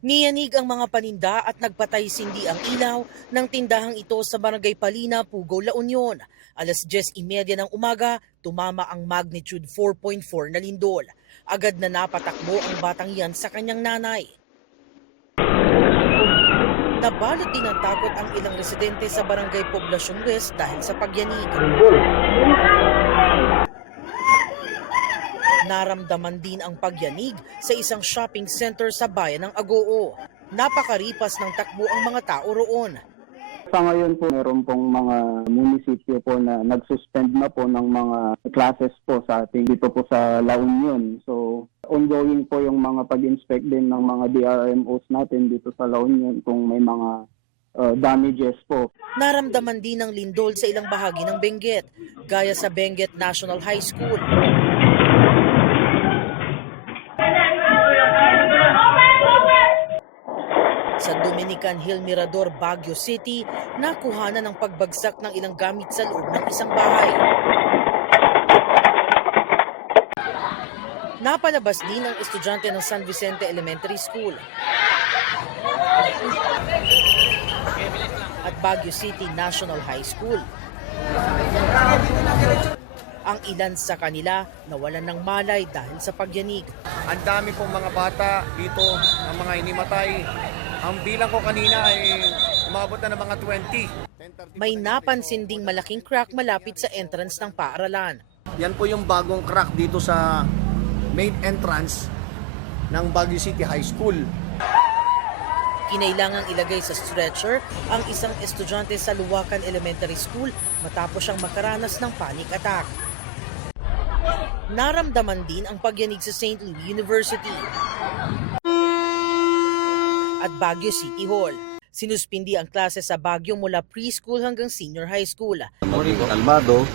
Niyanig ang mga paninda at nagpatay-sindi ang ilaw ng tindahang ito sa Barangay Palina, Pugaw, La Union. Alas 10:30 ng umaga, tumama ang magnitude 4.4 na lindol. Agad na napatakbo ang batang yan sa kanyang nanay. Nabalot din ng takot ang ilang residente sa Barangay Poblacion West dahil sa pagyanig. Naramdaman din ang pagyanig sa isang shopping center sa bayan ng Agoo. Napakaripas ng takbo ang mga tao roon. Sa ngayon po, meron pong mga munisipyo po na nag-suspend na po ng mga classes po sa ating dito po sa La Union. So, ongoing po yung mga pag-inspect din ng mga DRMOs natin dito sa La Union kung may mga damages po. Naramdaman din ng lindol sa ilang bahagi ng Benguet, gaya sa Benguet National High School. Sa Dominican Hill Mirador, Baguio City, nakuhanan ng pagbagsak ng ilang gamit sa loob ng isang bahay. Napalabas din ang estudyante ng San Vicente Elementary School at Baguio City National High School. Ang ilan sa kanila nawalan ng malay dahil sa pagyanig. Ang dami pong mga bata dito, ang mga inimatay. Ang bilang ko kanina ay umabot na ng mga 20. May napansin ding malaking crack malapit sa entrance ng paaralan. Yan po yung bagong crack dito sa main entrance ng Baguio City High School. Kinailangang ilagay sa stretcher ang isang estudyante sa Luwakan Elementary School matapos siyang makaranas ng panic attack. Naramdaman din ang pagyanig sa St. Louis University at Baguio City Hall. Sinuspindi ang klase sa Baguio mula preschool hanggang senior high school. Maging kalmado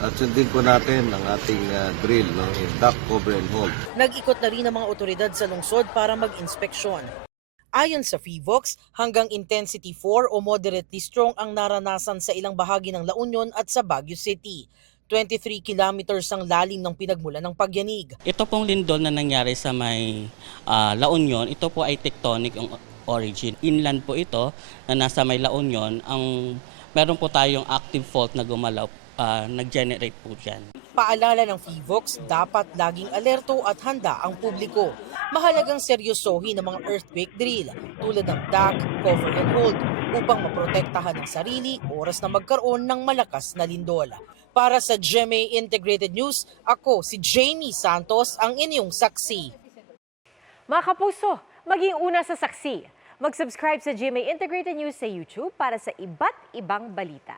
at sundin po natin ang ating drill, yung duck, cover and hold. Nag-ikot na rin ang mga otoridad sa lungsod para mag-inspeksyon. Ayon sa Fivox, hanggang intensity 4 o moderately strong ang naranasan sa ilang bahagi ng La Union at sa Baguio City. 23 kilometers ang lalim ng pinagmulan ng pagyanig. Ito pong lindol na nangyari sa may La Union, ito po ay tectonic ang origin. Inland po ito na nasa may La Union, meron po tayong active fault na gumalaw, nag-generate po dyan. Paalala ng Fivox, dapat laging alerto at handa ang publiko. Mahalagang seryosohin ang mga earthquake drill tulad ng duck, cover and hold upang maprotektahan ang sarili oras na magkaroon ng malakas na lindol. Para sa GMA Integrated News, ako si Jamie Santos, ang inyong saksi. Mga kapuso, maging una sa saksi. Mag-subscribe sa GMA Integrated News sa YouTube para sa iba't ibang balita.